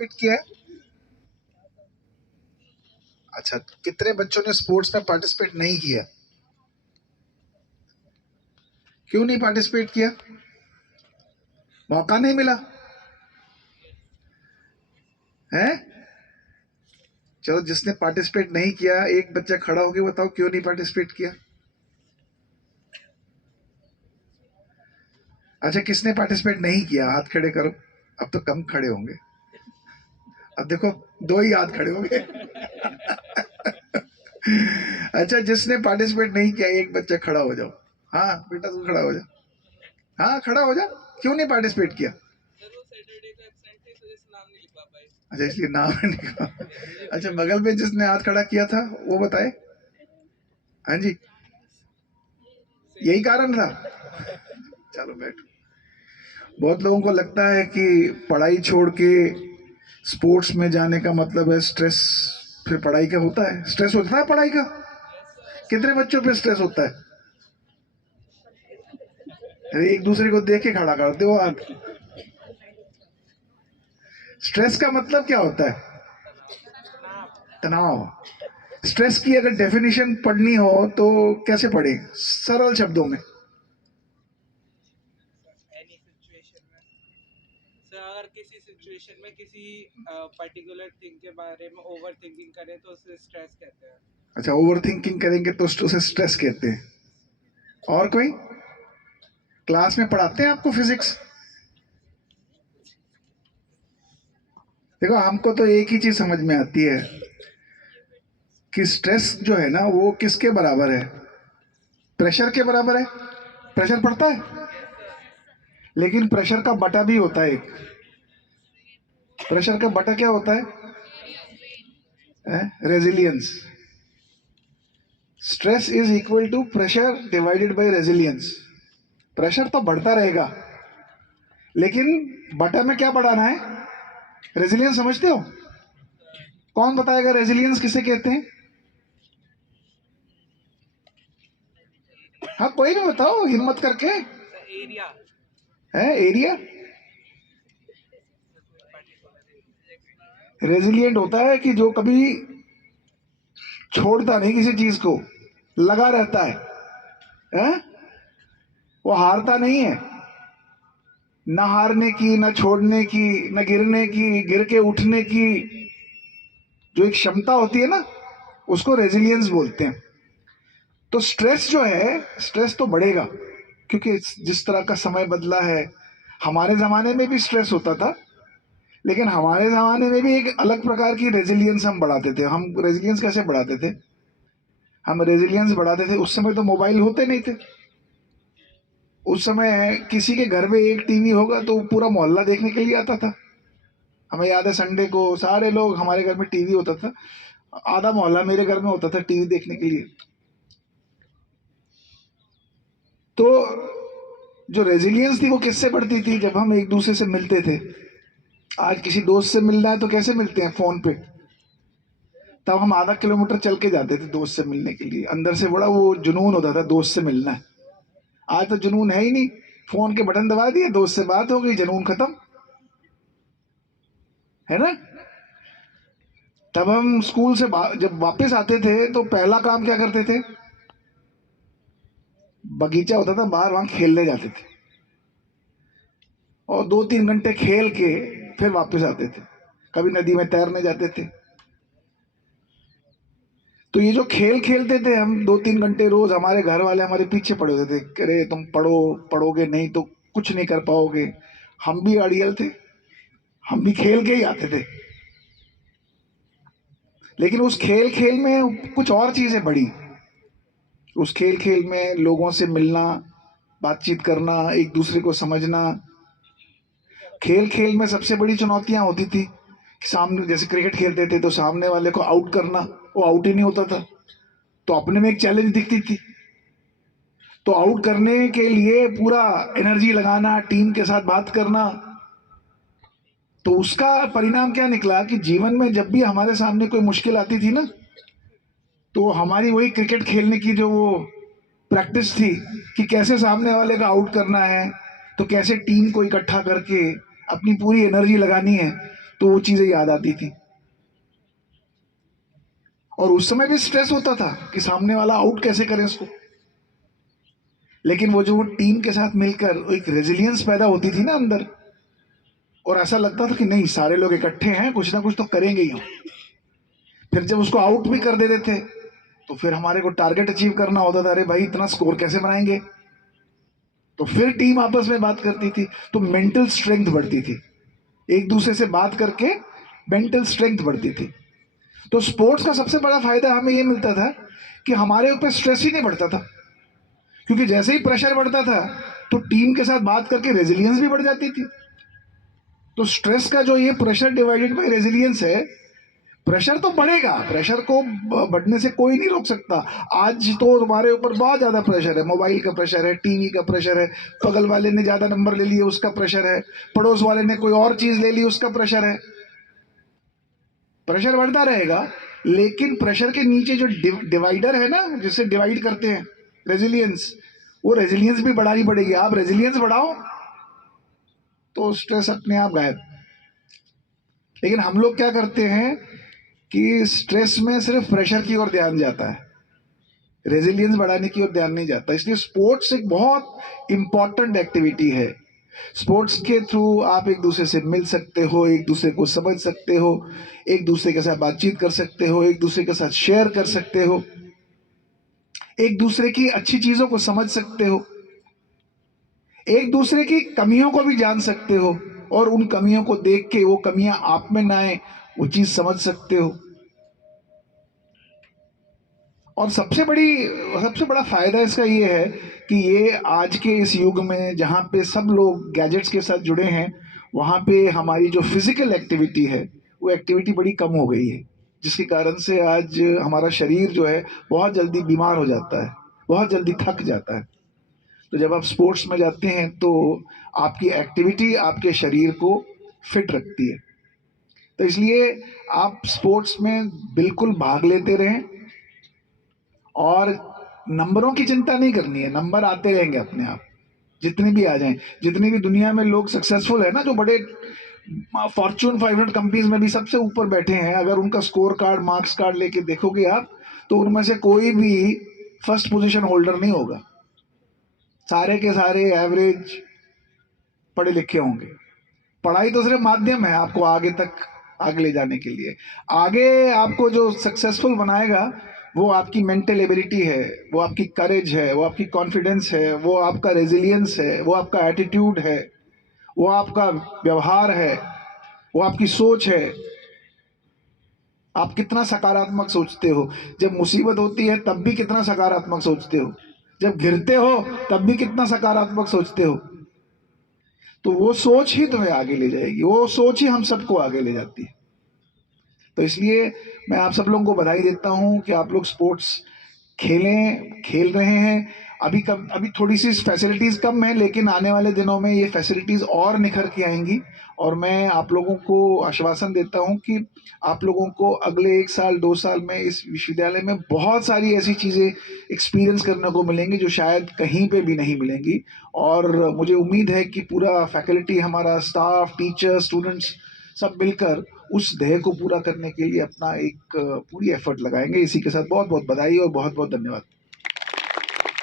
Participate किया है? अच्छा, कितने बच्चों ने स्पोर्ट्स में पार्टिसिपेट नहीं किया? क्यों नहीं पार्टिसिपेट किया? मौका नहीं मिला है? चलो, जिसने पार्टिसिपेट नहीं किया, एक बच्चा खड़ा होके बताओ क्यों नहीं पार्टिसिपेट किया? अच्छा, किसने पार्टिसिपेट नहीं किया? हाथ खड़े करो। अब तो कम खड़े होंगे। अब देखो, दो ही हाथ खड़े होंगे। अच्छा, जिसने पार्टिसिपेट नहीं किया, एक बच्चा खड़ा हो जाओ। हाँ बेटा, तू खड़ा हो जा। हाँ, खड़ा हो जा। क्यों नहीं पार्टिसिपेट किया? अच्छा, इसलिए नाम नहीं लिखा। अच्छा, बगल में जिसने हाथ खड़ा किया था वो बताए। हाँ जी, यही कारण था। चलो बैठो। बहुत लोगों को लगता है कि पढ़ाई छोड़ के स्पोर्ट्स में जाने का मतलब है स्ट्रेस। फिर पढ़ाई का होता है स्ट्रेस? होता है पढ़ाई का? कितने बच्चों पे स्ट्रेस होता है? अरे, एक दूसरे को देख के खड़ा करते हो आप। स्ट्रेस का मतलब क्या होता है? तनाव। स्ट्रेस की अगर डेफिनेशन पढ़नी हो तो कैसे पढ़े सरल शब्दों में? अगर किसी सिचुएशन में किसी पर्टिकुलर थिंग के बारे में ओवर थिंकिंग करें तो उसे स्ट्रेस कहते हैं। अच्छा, ओवर थिंकिंग करेंगे तो उसे स्ट्रेस कहते हैं। और कोई? क्लास में पढ़ाते हैं आपको फिजिक्स? देखो, हमको तो एक ही चीज समझ में आती है कि स्ट्रेस जो है ना, वो किसके बराबर है? प्रेशर के बराबर है। प्रेशर पड़ता है, लेकिन प्रेशर का बटा भी होता है एक। प्रेशर का बटा क्या होता है? Resilience. Stress is equal to pressure divided by resilience. Pressure तो बढ़ता रहेगा, लेकिन बटा में क्या बढ़ाना है? रेजिलियंस। समझते हो? कौन बताएगा रेजिलियंस किसे कहते हैं? हाँ, कोई भी बताओ हिम्मत करके। एरिया है एरिया। रेजिलियंट होता है कि जो कभी छोड़ता नहीं किसी चीज को, लगा रहता है? वो हारता नहीं है। न हारने की, न छोड़ने की, न गिरने की, गिर के उठने की जो एक क्षमता होती है ना, उसको रेजिलियंस बोलते हैं। तो स्ट्रेस जो है, स्ट्रेस तो बढ़ेगा, क्योंकि जिस तरह का समय बदला है। हमारे जमाने में भी स्ट्रेस होता था, लेकिन हमारे जमाने में भी एक अलग प्रकार की रेजिलियंस हम बढ़ाते थे। हम रेजिलियंस कैसे बढ़ाते थे? हम रेजिलियंस बढ़ाते थे, उस समय तो मोबाइल होते नहीं थे। उस समय किसी के घर में एक टीवी होगा तो पूरा मोहल्ला देखने के लिए आता था। हमें याद है, संडे को सारे लोग, हमारे घर में टीवी होता था, आधा मोहल्ला मेरे घर में होता था टीवी देखने के लिए। तो जो रेजिलियंस थी वो किससे बढ़ती थी? जब हम एक दूसरे से मिलते थे। आज किसी दोस्त से मिलना है तो कैसे मिलते हैं? फोन पे। तब हम आधा किलोमीटर चल के जाते थे दोस्त से मिलने के लिए। अंदर से बड़ा वो जुनून होता था दोस्त से मिलना है। आज तो जुनून है ही नहीं। फोन के बटन दबा दिए, दोस्त से बात हो गई, जुनून खत्म। है ना? तब हम स्कूल से जब वापस आते थे तो पहला काम क्या करते थे? बगीचा होता था बाहर, वहां खेलने जाते थे, और 2-3 घंटे खेल के फिर वापस आते थे। कभी नदी में तैरने जाते थे। तो ये जो खेल खेलते थे हम 2-3 घंटे रोज, हमारे घर वाले हमारे पीछे पड़े होते थे, अरे तुम पढ़ो, पढ़ोगे नहीं तो कुछ नहीं कर पाओगे। हम भी अड़ियल थे, हम भी खेल के ही आते थे। लेकिन उस खेल खेल में कुछ और चीजें बढ़ी। उस खेल खेल में लोगों से मिलना, बातचीत करना, एक दूसरे को समझना। खेल खेल में सबसे बड़ी चुनौतियां होती थी कि सामने, जैसे क्रिकेट खेलते थे तो सामने वाले को आउट करना, वो आउट ही नहीं होता था, तो अपने में एक चैलेंज दिखती थी। तो आउट करने के लिए पूरा एनर्जी लगाना, टीम के साथ बात करना। तो उसका परिणाम क्या निकला कि जीवन में जब भी हमारे सामने कोई मुश्किल आती थी ना, तो हमारी वही क्रिकेट खेलने की जो वो प्रैक्टिस थी कि कैसे सामने वाले का आउट करना है, तो कैसे टीम को इकट्ठा करके अपनी पूरी एनर्जी लगानी है। तो वो चीजें याद आती थी। और उस समय भी स्ट्रेस होता था कि सामने वाला आउट कैसे करें उसको, लेकिन वो जो टीम के साथ मिलकर एक रेजिलियंस पैदा होती थी ना अंदर, और ऐसा लगता था कि नहीं सारे लोग इकट्ठे हैं, कुछ ना कुछ तो करेंगे ही हम। फिर जब उसको आउट भी कर देते थे तो फिर हमारे को टारगेट अचीव करना होता था, अरे भाई इतना स्कोर कैसे बनाएंगे, तो फिर टीम आपस में बात करती थी, तो मेंटल स्ट्रेंथ बढ़ती थी, एक दूसरे से बात करके मेंटल स्ट्रेंथ बढ़ती थी। तो स्पोर्ट्स का सबसे बड़ा फायदा हमें ये मिलता था कि हमारे ऊपर स्ट्रेस ही नहीं बढ़ता था, क्योंकि जैसे ही प्रेशर बढ़ता था तो टीम के साथ बात करके रेजिलियंस भी बढ़ जाती थी। तो स्ट्रेस का जो ये प्रेशर डिवाइडेड बाय रेजिलियंस है, प्रेशर तो बढ़ेगा, प्रेशर को बढ़ने से कोई नहीं रोक सकता। आज तो तुम्हारे ऊपर बहुत ज्यादा प्रेशर है, मोबाइल का प्रेशर है, टीवी का प्रेशर है, बगल वाले ने ज्यादा नंबर ले लिए उसका प्रेशर है, पड़ोस वाले ने कोई और चीज ले ली उसका प्रेशर है। प्रेशर बढ़ता रहेगा, लेकिन प्रेशर के नीचे जो डिवाइडर है ना, जिसे डिवाइड करते हैं, रेजिलियंस, वो रेजिलियंस भी बढ़ानी पड़ेगी। आप रेजिलियंस बढ़ाओ तो स्ट्रेस अपने आप गायब। लेकिन हम लोग क्या करते हैं कि स्ट्रेस में सिर्फ प्रेशर की ओर ध्यान जाता है, रेजिलियंस बढ़ाने की ओर ध्यान नहीं जाता। इसलिए स्पोर्ट्स एक बहुत इंपॉर्टेंट एक्टिविटी है। स्पोर्ट्स के थ्रू आप एक दूसरे से मिल सकते हो, एक दूसरे को समझ सकते हो, एक दूसरे के साथ बातचीत कर सकते हो, एक दूसरे के साथ शेयर कर सकते हो, एक दूसरे की अच्छी चीजों को समझ सकते हो, एक दूसरे की कमियों को भी जान सकते हो, और उन कमियों को देख के वो कमियां आप में ना आए वो चीज समझ सकते हो। और सबसे बड़ा फायदा इसका ये है कि ये आज के इस युग में जहाँ पे सब लोग गैजेट्स के साथ जुड़े हैं, वहाँ पे हमारी जो फिजिकल एक्टिविटी है वो एक्टिविटी बड़ी कम हो गई है, जिसके कारण से आज हमारा शरीर जो है बहुत जल्दी बीमार हो जाता है, बहुत जल्दी थक जाता है। तो जब आप स्पोर्ट्स में जाते हैं तो आपकी एक्टिविटी आपके शरीर को फिट रखती है। तो इसलिए आप स्पोर्ट्स में बिल्कुल भाग लेते रहें, और नंबरों की चिंता नहीं करनी है, नंबर आते रहेंगे अपने आप, जितने भी आ जाएं। जितने भी दुनिया में लोग सक्सेसफुल है ना, जो बड़े फॉर्च्यून 500 कंपनीज में भी सबसे ऊपर बैठे हैं, अगर उनका स्कोर कार्ड, मार्क्स कार्ड लेके देखोगे आप, तो उनमें से कोई भी फर्स्ट पोजीशन होल्डर नहीं होगा, सारे के सारे एवरेज पढ़े लिखे होंगे। पढ़ाई तो सिर्फ माध्यम है आपको आगे तक आगे ले जाने के लिए। आगे आपको जो सक्सेसफुल बनाएगा वो आपकी मेंटल एबिलिटी है, वो आपकी करेज है, वो आपकी कॉन्फिडेंस है, वो आपका रेजिलियंस है, वो आपका एटीट्यूड है, वो आपका व्यवहार है, वो आपकी सोच है। आप कितना सकारात्मक सोचते हो, जब मुसीबत होती है तब भी कितना सकारात्मक सोचते हो, जब गिरते हो तब भी कितना सकारात्मक सोचते हो। तो वो सोच ही तुम्हें आगे ले जाएगी, वो सोच ही हम सबको आगे ले जाती है। तो इसलिए मैं आप सब लोगों को बधाई देता हूं कि आप लोग स्पोर्ट्स खेल रहे हैं। अभी थोड़ी सी फैसिलिटीज़ कम है, लेकिन आने वाले दिनों में ये फैसिलिटीज़ और निखर के आएंगी। और मैं आप लोगों को आश्वासन देता हूं कि आप लोगों को अगले 1 साल 2 साल में इस विश्वविद्यालय में बहुत सारी ऐसी चीज़ें एक्सपीरियंस करने को मिलेंगी जो शायद कहीं पे भी नहीं मिलेंगी। और मुझे उम्मीद है कि पूरा फैकल्टी, हमारा स्टाफ, टीचर, स्टूडेंट्स सब मिलकर उस ध्येय को पूरा करने के लिए अपना एक पूरी एफर्ट लगाएंगे। इसी के साथ बहुत बहुत बधाई और बहुत बहुत धन्यवाद।